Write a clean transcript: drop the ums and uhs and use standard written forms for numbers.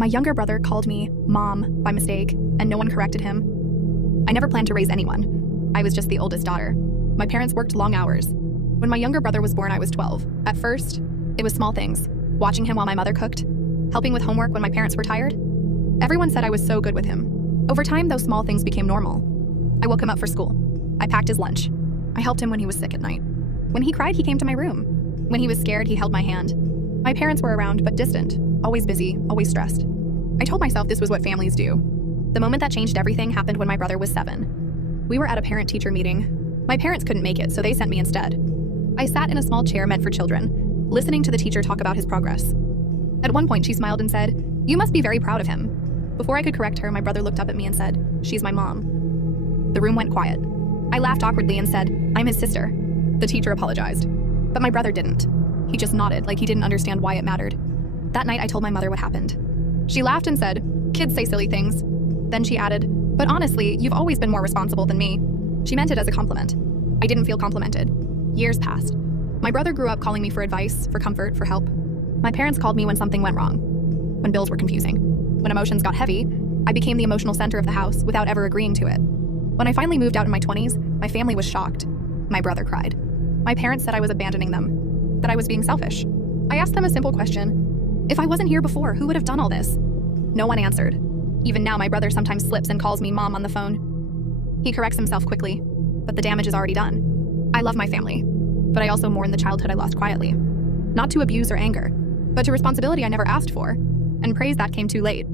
My younger brother called me Mom by mistake, and no one corrected him. I never planned to raise anyone. I was just the oldest daughter. My parents worked long hours. When my younger brother was born, I was 12. At first, it was small things. Watching him while my mother cooked, helping with homework when my parents were tired. Everyone said I was so good with him. Over time, those small things became normal. I woke him up for school. I packed his lunch. I helped him when he was sick at night. When he cried, he came to my room. When he was scared, he held my hand. My parents were around, but distant, always busy, always stressed. I told myself this was what families do. The moment that changed everything happened when my brother was 7. We were at a parent-teacher meeting. My parents couldn't make it, so they sent me instead. I sat in a small chair meant for children, listening to the teacher talk about his progress. At one point, she smiled and said, "You must be very proud of him." Before I could correct her, my brother looked up at me and said, "She's my mom." The room went quiet. I laughed awkwardly and said, "I'm his sister." The teacher apologized, but my brother didn't. He just nodded like he didn't understand why it mattered. That night, I told my mother what happened. She laughed and said, "Kids say silly things." Then she added, "But honestly, you've always been more responsible than me." She meant it as a compliment. I didn't feel complimented. Years passed. My brother grew up calling me for advice, for comfort, for help. My parents called me when something went wrong, when bills were confusing. When emotions got heavy, I became the emotional center of the house without ever agreeing to it. When I finally moved out in my 20s, my family was shocked. My brother cried. My parents said I was abandoning them, that I was being selfish. I asked them a simple question. If I wasn't here before, who would have done all this? No one answered. Even now, my brother sometimes slips and calls me Mom on the phone. He corrects himself quickly, but the damage is already done. I love my family, but I also mourn the childhood I lost quietly. Not to abuse or anger, but to responsibility I never asked for, and praise that came too late.